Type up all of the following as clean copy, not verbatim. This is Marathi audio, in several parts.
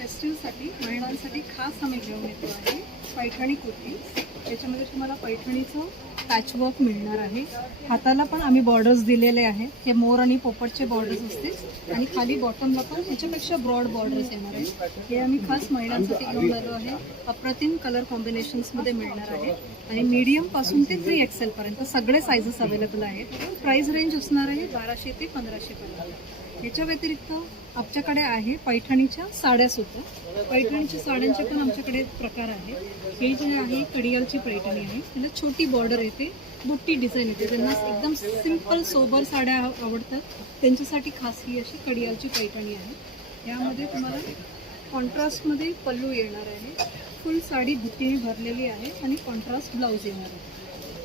फेस्टिवलसाठी महिलांसाठी खास आम्ही घेऊन येतो आहे पैठणी कुर्ती. त्याच्यामध्ये तुम्हाला पैठणीचं पॅचवर्क मिळणार आहे. हाताला पण आम्ही बॉर्डर्स दिलेले आहेत. हे मोर आणि पोपटचे बॉर्डर्स असतील आणि खाली बॉटमला पण ह्याच्यापेक्षा ब्रॉड बॉर्डर्स येणार आहेत. हे आम्ही खास महिलांसाठी घेऊन आलो आहे. अप्रतिम कलर कॉम्बिनेशन्समध्ये मिळणार आहे आणि मीडियमपासून ते 3XL पर्यंत सगळे सायझेस अवेलेबल आहेत. प्राईस रेंज असणार आहे 1200 ते 1500 पर्यंत. याच्या व्यतिरिक्त आमच्याकडे आहे पैठणीच्या साड्यासुद्धा. पैठणीच्या साड्यांचे पण आमच्याकडे प्रकार आहे. हे जे आहे कडियालची पैठणी आहे. त्याला छोटी बॉर्डर येते, बुट्टी डिझाईन येते. त्यांना एकदम सिंपल सोबर साड्या आवडतात त्यांच्यासाठी खास ही अशी कडियालची पैठणी आहे. यामध्ये तुम्हाला कॉन्ट्रास्टमध्ये पल्लू येणार आहे. फुल साडी बुट्टीने भरलेली आहे आणि कॉन्ट्रास्ट ब्लाऊज येणार आहे.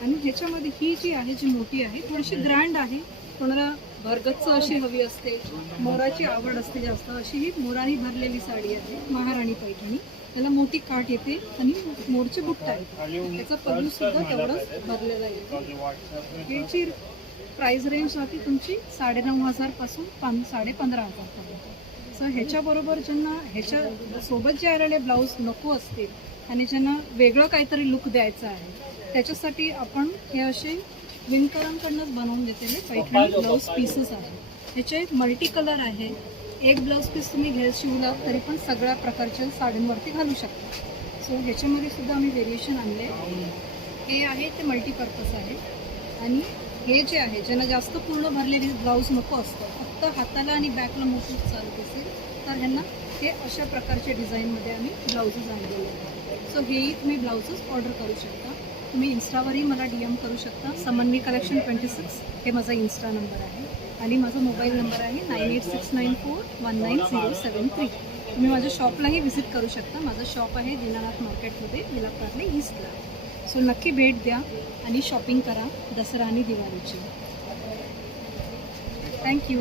आणि ह्याच्यामध्ये ही जी आहे जी मोठी आहे थोडीशी ग्रँड आहे. कोणाला भरगच्च अशी हवी असते, मोराची आवड असते जास्त, अशी ही मोराने भरलेली साडी आहे महाराणी पैठणी. त्याला मोठी काठ येते आणि मोरचे बुट्टा येते. त्याचा पल्लू सुद्धा तेवढाच भरलेला येतो. याची प्राईस रेंज राहते तुमची 9,500 पासून 15,500 पर्यंत. सो ह्याच्याबरोबर ज्यांना ह्याच्या सोबत जे आलेले ब्लाऊज नको असतील आणि ज्यांना वेगळं काहीतरी लुक द्यायचं आहे त्याच्यासाठी आपण हे असे विणकरांकडूनच बनवून घेतलेले पैठणी ब्लाऊज पीसेस आहेत. ह्याचे मल्टी कलर आहे. एक ब्लाऊज पीस तुम्ही शिवला तरी पण सगळ्या प्रकारच्या साड्यांवरती घालू शकता. सो ह्याच्यामध्ये सुद्धा आम्ही व्हेरिएशन आणले. हे आहे ते मल्टीपर्पज आहे. आणि हे जे आहे ज्यांना जास्त पूर्ण भरलेली ब्लाऊज नको असतं, फक्त हाताला आणि बॅकला मोठं चालत असेल तर ह्यांना हे अशा प्रकारच्या डिझाईनमध्ये आम्ही ब्लाऊजेस आणलेले आहेत. सो हेही तुम्ही ब्लाऊजेस ऑर्डर करू शकता. तुम्ही इन्स्टावरही मला DM करू शकता. समन्वी कलेक्शन 26 हे माझा इन्स्टा नंबर आहे आणि माझा मोबाईल नंबर आहे 9869419073. तुम्ही माझ्या शॉपलाही व्हिजिट करू शकता. माझं शॉप आहे दीनानाथ मार्केटमध्ये, विलापार्ले ईस्टला. सो नक्की भेट द्या आणि शॉपिंग करा दसरा आणि दिवाळीची. थँक्यू.